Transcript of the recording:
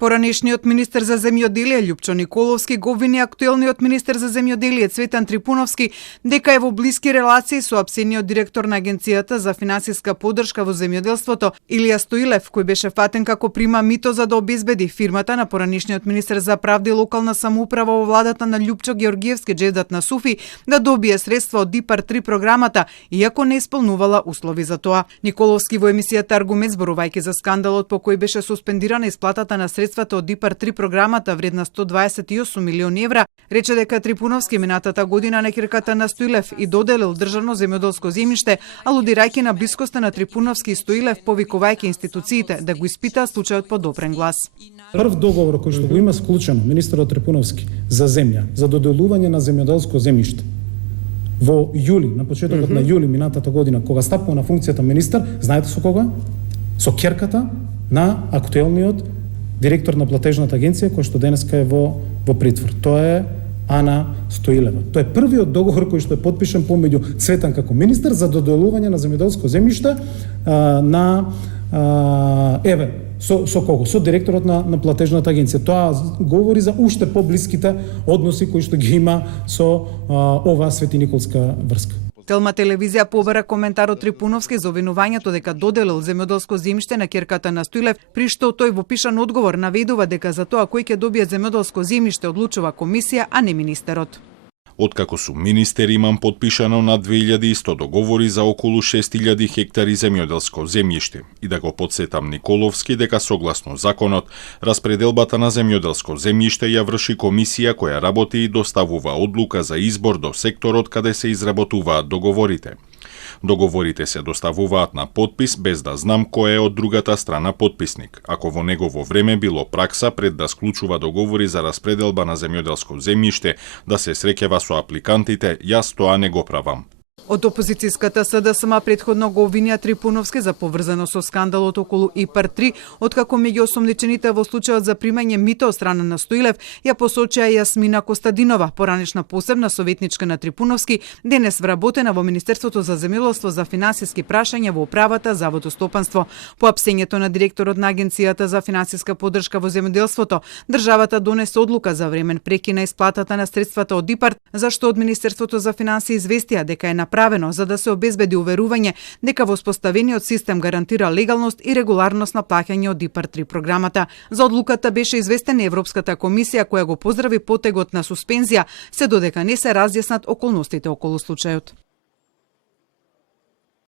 Поранешниот министер за земјоделие Љупчо Николовски го обвини актуелниот министер за земјоделие Цветан Трипуновски дека е во блиски релации со апсениот директор на Агенцијата за финансиска поддршка во земјоделството Илија Стоилев, кој беше фатен како прима мито за да обезбеди фирмата на поранешниот министер за правда и локална самоуправа во владата на Љупчо Георгиевски Џевдат Насуфи да добие средства од ИПАР 3 програмата, иако не исполнувала услови за тоа. Николовски во емисијата Аргумент, зборувајќи за скандалот по кој беше суспендирана исплатата на средствата од ИПАР 3 програмата вредна 128 милиони евра, рече дека Трипуновски минатата година на кирката на Стоилев и доделил државно земјоделско земјиште, алудирајќи на блискоста на Трипуновски и Стоилев, повикувајќи институциите да го испитаат случајот по допрен глас. Прв договор кој што го има склучено министерот Трипуновски за земја, за доделување на земјоделско земјиште во јули, на почетокот на јули минатата година, кога стапува на функцијата министер, знаете со кога? Со керката на актуелниот директор на платежната агенција, кој што денеска е во притвор. Тоа е Ана Стоилева. Тоа е првиот договор кој што е потпишан помеѓу Цветан како министер за доделување на земјоделско земјиште со кого? Со директорот на платежната агенција. Тоа говори за уште поблиските односи кои што ги има со оваа Свети-Николска врска. Телма телевизија побара коментар од Трипуновски за обвинувањето дека доделил земјоделско земјиште на керката на Стоилев, при што тој во пишан одговор наведува дека за тоа кој ќе добие земјоделско земјиште одлучува комисија, а не министерот. Откако сум министер имам подпишано на 2100 договори за околу 6000 хектари земјоделско земјиште и да го подсетам Николовски дека согласно законот распределбата на земјоделско земјиште ја врши комисија која работи и доставува одлука за избор до секторот каде се изработуваат договорите. Договорите се доставуваат на подпис без да знам кој е од другата страна подписник, ако во негово време било пракса пред да склучува договори за распределба на земјоделско земјиште да се среќава со апликантите, јас тоа не го правам. Од опозицијската СДСМ претходно го обвинија Трипуновски за поврзано со скандалот околу ИПАР 3, откако меѓу осомничените во случајот за примање мито од страна на Стоилев ја посочија Јасмина Костадинова, поранешна посебна советничка на Трипуновски, денес вработена во Министерството за земјоделство за финансиски прашања во управата за водостопанство. По апсењето на директорот на Агенцијата за финансиска поддршка во земјоделството, државата донесе одлука за времен прекина исплатата на средствата од ИПАР, зашто од Министерството за финансии известија дека е направено за да се обезбеди уверување дека воспоставениот систем гарантира легалност и регуларност на плаќање од ИПАР 3 програмата. За одлуката беше известена Европската комисија, која го поздрави потегот на суспензија, се додека не се разјаснат околностите околу случајот.